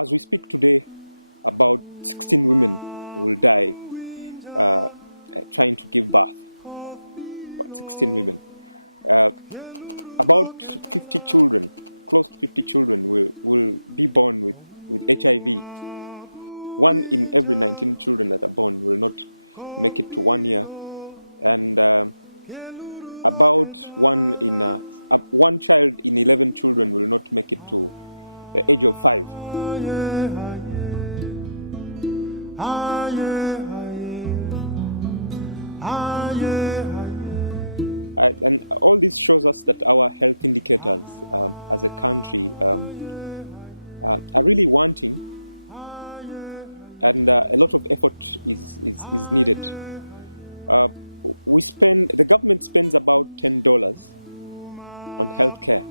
As we speak today, about 16 women will die trying to give birth. About 16 women. About 50 children, close to 50 children will be born with HIV. 1 in every 19 children that are born will not make it to 1 year. And about one child in 11 children will not make it to the age of 5. And all this shows us that our health indicators as a country are really wanting, and a lot of effort is needed. The government spends about $10 on healthcare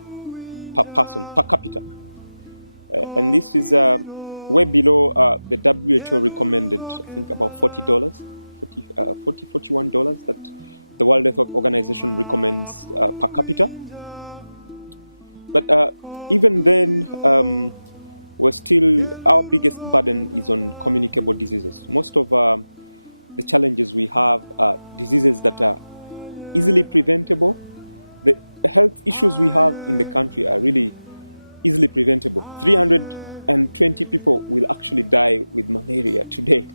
per person, per capita. And this is way below the WHO recommended, I think about $41 that the World Health Organization recommends per capita. But even then, our biggest burden is on communicable diseases. Most of the challenges we have are diseases that are easily preventable. The health issues we have in the country are really easily preventable. 320 people will actually die with malaria today.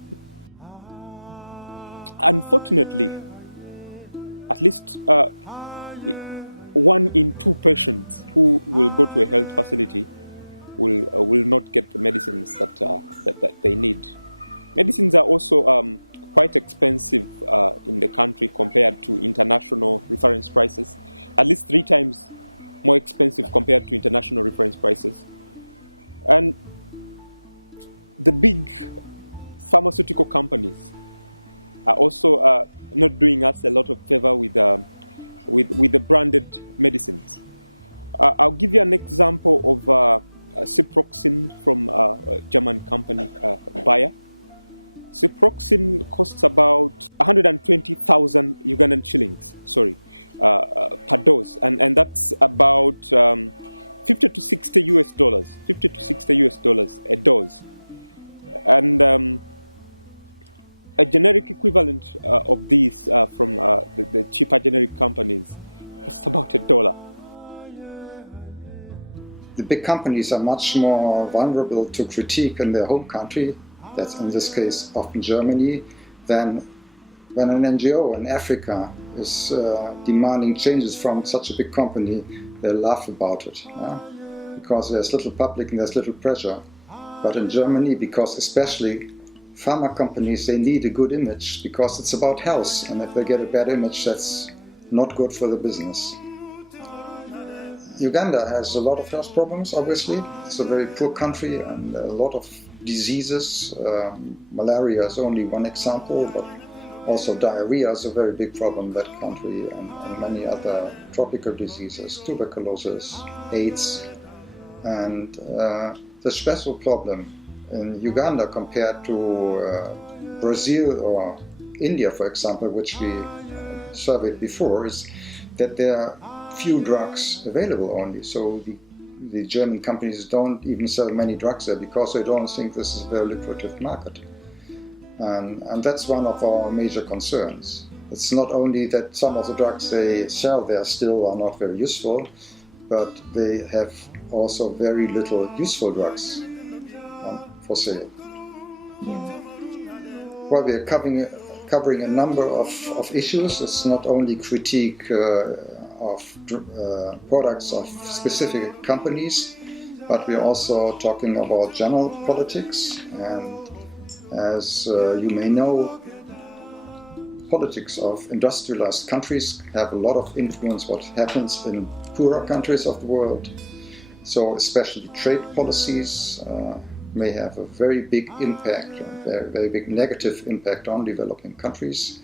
Unfortunately, at least 1 in 2 patients who will go to a health facility will not get the medicines that they need. Medicines are also quite expensive in the country compared to international reference prices, at least 3 times more expensive compared to international reference prices. And the big pharmaceutical companies are also not doing us a lot of favor with the branded medicines. I'll give you an example of Ciproxin from a German company, Bayer. Ciproxin costs about 120,000 Ugandan shillings, per dose, and that's about 50 to 60 US dollars a dose. And a generic equivalent of these from the cheaper generic companies costs about $1. The big companies are much more vulnerable to critique in their home country, that's in this case often Germany, than when an NGO in Africa is demanding changes from such a big company. They laugh about it, because there's little public and there's little pressure. But in Germany, because especially pharma companies, they need a good image because it's about health, and if they get a bad image, that's not good for the business. Uganda has a lot of health problems, obviously. It's a very poor country and a lot of diseases. Malaria is only one example, but also diarrhea is a very big problem in that country, and many other tropical diseases, tuberculosis, AIDS. And the special problem in Uganda compared to Brazil or India, for example, which we surveyed before, is that there are few drugs available only. So the German companies don't even sell many drugs there because they don't think this is a very lucrative market. And that's one of our major concerns. It's not only that some of the drugs they sell there still are not very useful, but they have also very little useful drugs for sale. Well, we are covering a number of issues. It's not only critique of products of specific companies, but we're also talking about general politics. And as you may know, politics of industrialized countries have a lot of influence what happens in poorer countries of the world. So especially trade policies may have a very big impact, a very big negative impact on developing countries.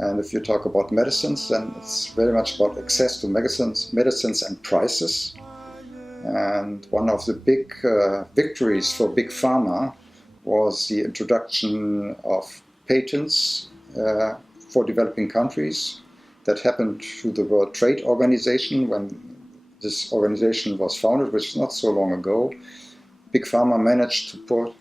And if you talk about medicines, then it's very much about access to medicines and prices. And one of the big victories for Big Pharma was the introduction of patents for developing countries. That happened through the World Trade Organization when this organization was founded, which is not so long ago. Big Pharma managed to put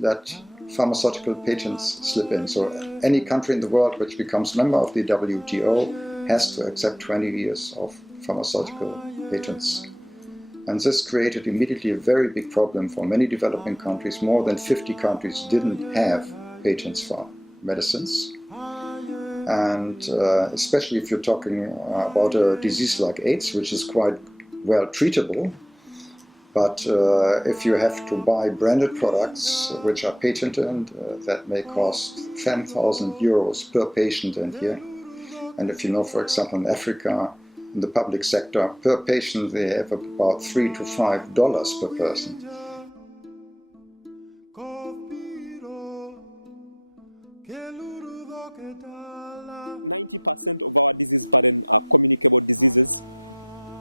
that pharmaceutical patents slip in. So any country in the world which becomes member of the WTO has to accept 20 years of pharmaceutical patents. And this created immediately a very big problem for many developing countries. More than 50 countries didn't have patents for medicines. And especially if you're talking about a disease like AIDS, which is quite well treatable. But if you have to buy branded products which are patented, that may cost 10,000 euros per patient and year. And if you know, for example, in Africa, in the public sector, per patient they have about $3 to $5 per person. %90 of our disease burden are communicable diseases,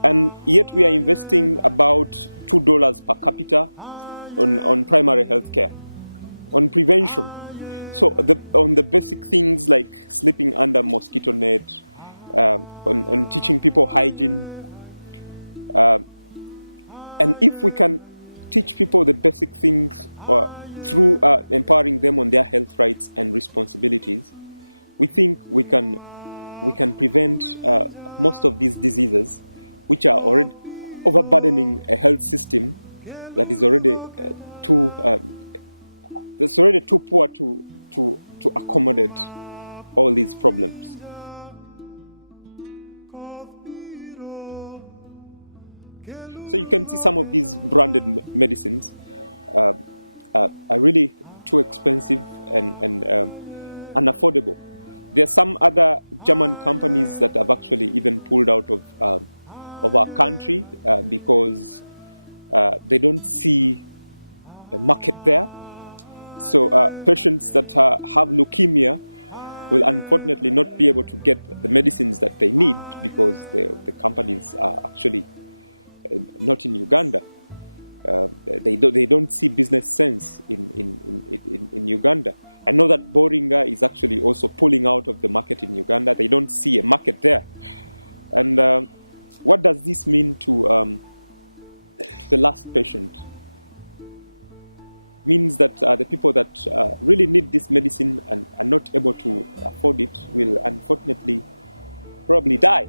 and yet we are investing about $2 per capita on primary health care, on prevention. So on the basic things like sleeping under mosquito net, on teaching people hygiene. And if we can teach people the basic things through empowering them on their health rights and responsibilities, we think we can prevent most of these diseases, which are already overburdening a health system that is already too poor to accommodate all these problems. So you can see some of these branded medicines are really too expensive and unaffordable. There are some other German companies that have actually even pulled out of our country because they don't see a market there. So patients that have leukemia will unfortunately not be able to get the medicines that they need because the companies are actually not in Uganda. They don't see business sense in Uganda. I know that Boehringer is actually also pulling out of the market in Uganda. They don't see a market there. And what does this mean to the last patient? Means that the people that really need this medicine and are not able to afford it will unfortunately probably die.